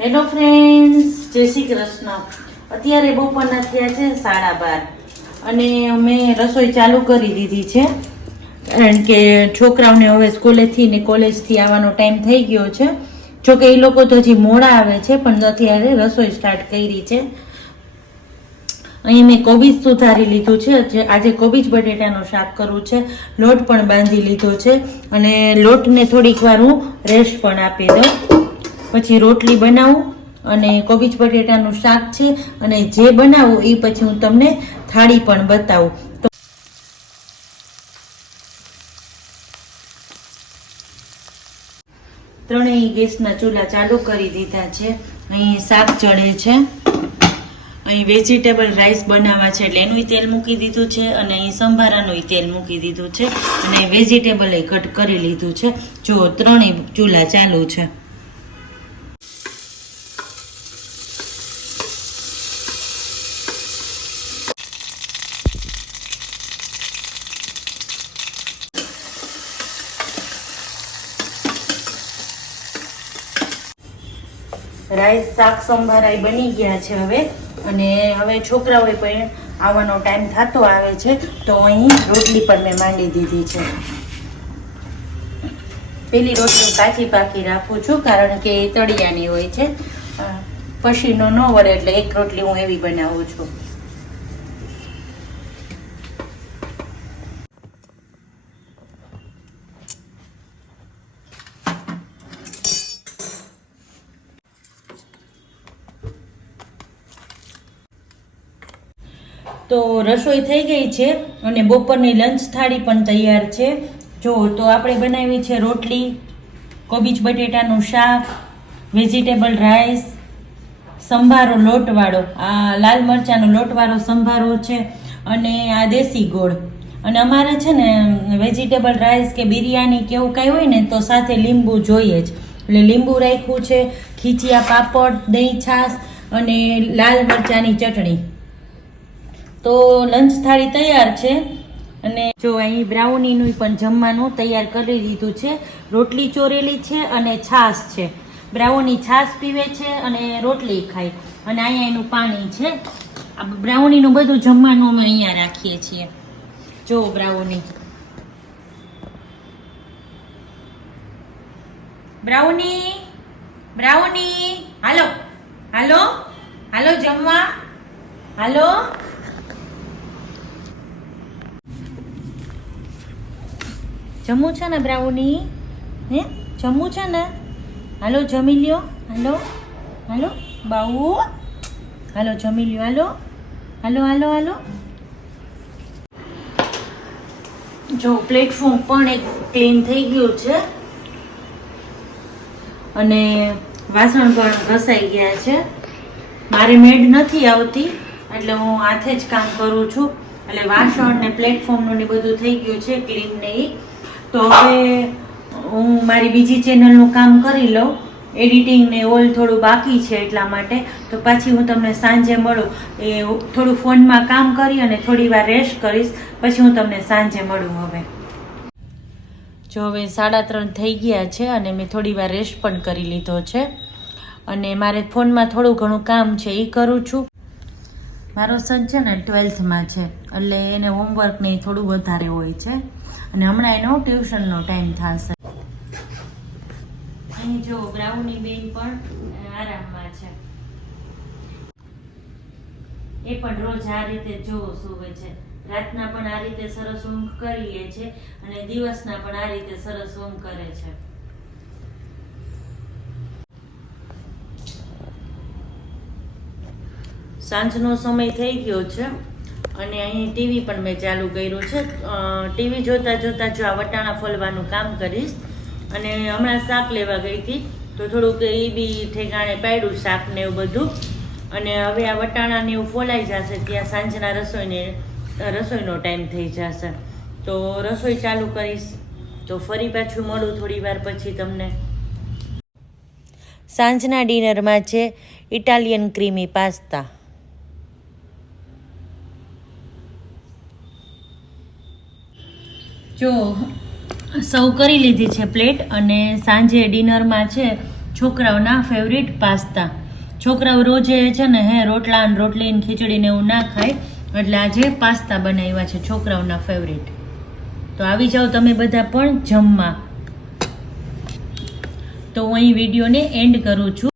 Hello friends જય શ્રી કૃષ્ણ. અત્યારે બપોરના થયા છે સાડા બાર. અને અમે રસોઈ ચાલુ કરી દીધી છે. કારણ કે છોકરાઓને હવે સ્કૂલેથી ને કોલેજથી આવવાનો ટાઈમ થઈ ગયો છે. જોકે એ લોકો તો હજી મોડા આવે છે, પણ અત્યારે રસોઈ સ્ટાર્ટ કરી છે. અહીં મેં કોબીજ સુધારી લીધું છે. આજે કોબીજ બટેટાનું શાક કરવું છે. લોટ પણ બાંધી લીધો છે. અને લોટને થોડીક વાર હું રેસ્ટ પણ આપી દઉં. પછી રોટલી બનાવું અને કોબીજ બટેટાનું શાક છે અને જે બનાવું એ પછી હું તમને થાળી પણ બતાવું. ત્રણેય ગેસના ચૂલા ચાલુ કરી દીધા છે. અહીં શાક ચડે છે. અહીં વેજીટેબલ રાઈસ બનાવવા છે એટલે એનું તેલ મૂકી દીધું છે અને અહીં સંભારાનું તેલ મૂકી દીધું છે અને વેજીટેબલ કટ કરી લીધું છે. જો ત્રણેય ચૂલા ચાલુ છે. રાઈસ, શાક સંભારાઈ બની ગયા છે હવે. અને હવે છોકરાઓએ પણ આવવાનો ટાઈમ થતો આવે છે. તો અહીં રોટલી પણ મેં માંડી દીધી છે. પેલી રોટલી કાચી પાકી રાખું છું, કારણ કે એ તળિયાની હોય છે. પછીનો ન વળે એટલે એક રોટલી હું એવી બનાવું છું. તો રસોઈ થઈ ગઈ છે અને બપોરની લંચ થાળી પણ તૈયાર છે. જો, તો આપણે બનાવી છે રોટલી, કોબીજ બટેટાનું શાક વેજીટેબલ રાઈસ સંભારો લોટવાળો. આ લાલ મરચાંનો લોટવાળો સંભારો છે અને આ દેશી ગોળ. અને અમારે છે ને વેજીટેબલ રાઈસ કે બિરયાની કે એવું કાંઈ હોય ને, તો સાથે લીંબુ જોઈએ જ. એટલે લીંબુ રાખ્યું છે, ખીચિયા પાપડ, દહીં છાશ અને લાલ મરચાંની ચટણી. તો લંચ થાળી તૈયાર છે. અને જો અહીં બ્રાઉનીનું પણ જમવાનું તૈયાર કરી દીધું છે. રોટલી ચોરેલી છે અને છાશ છે. બ્રાઉની છાશ પીવે છે અને રોટલી ખાય. અને અહીંયા એનું પાણી છે. બ્રાઉનીનું બધું જમવાનું અમે અહીંયા રાખીએ છીએ. જો બ્રાઉની બ્રાઉની બ્રાઉની હાલો. હાલો? હાલો જમવા? હાલો? જમવું છે ને બ્રાઉની? હે? જમવું છે ને? હાલો, જમી લ્યો. હાલો. હાલો. બાઉ. હાલો, જમી લ્યો. હાલો. હાલો હાલો હાલો. જો પ્લેટફોર્મ પણ એક ક્લીન થઈ ગયું છે. અને વાસણ પણ ઘસાઈ ગયા છે. મારે મેડ નથી આવતી, એટલે હું હાથે જ કામ કરું છું. એટલે વાસણ ને પ્લેટફોર્મનું ને બધું થઈ ગયું છે ક્લીન ને ઈ. તો હવે હું મારી બીજી ચેનલનું કામ કરી લઉં. એડિટિંગ ને ઓલ થોડું બાકી છે એટલા માટે. તો પાછી હું તમને સાંજે મળું. એ થોડું ફોનમાં કામ કરી અને થોડી વાર રેસ્ટ કરીશ. પછી હું તમને સાંજે મળું હવે. જો હવે સાડા ત્રણ થઈ ગયા છે અને મેં થોડી વાર રેસ્ટ પણ કરી લીધો છે. અને મારે ફોનમાં થોડું ઘણું કામ છે એ કરું છું. મારો સન છે ને ટ્વેલ્થમાં છે. એટલે એને હોમવર્ક ને થોડું વધારે હોય છે. અને હમણાં એનો ટ્યુશનનો ટાઈમ થશે. અહીં જો રાતના પણ આ રીતે સરસ ઊંઘ કરી છે અને દિવસના પણ આ રીતે સરસ ઊંઘ કરે છે. સાંજનો સમય થઈ ગયો છે. અને અહીં ટીવી પણ મેં ચાલુ કર્યું છે. ટીવી જોતાં જોતાં જો આ વટાણા ફોલવાનું કામ કરીશ. અને હમણાં શાક લેવા ગઈ હતી, તો થોડુંક એ બી ઠેકાણે પાડ્યું શાક એવું બધું. અને હવે આ વટાણા ને એવું ફોલાઈ જશે ત્યાં સાંજના રસોઈને, રસોઈનો ટાઈમ થઈ જશે. તો રસોઈ ચાલુ કરીશ. તો ફરી પાછું મળું થોડી વાર પછી તમને. સાંજના ડિનરમાં છે ઇટાલિયન ક્રીમી પાસ્તા. જો સૌ કરી લીધી છે પ્લેટ અને સાંજે ડિનરમાં છે છોકરાઓના ફેવરિટ પાસ્તા. છોકરાઓ રોજે છે ને હે, રોટલા ને રોટલી ને ખીચડી એવું ના ખાય, એટલે આજે પાસ્તા બનાવ્યા છે છોકરાઓના ફેવરિટ તો આવી જાઓ તમે બધા પણ જમવા. તો હું અહીં વિડીયોને એન્ડ કરું છું.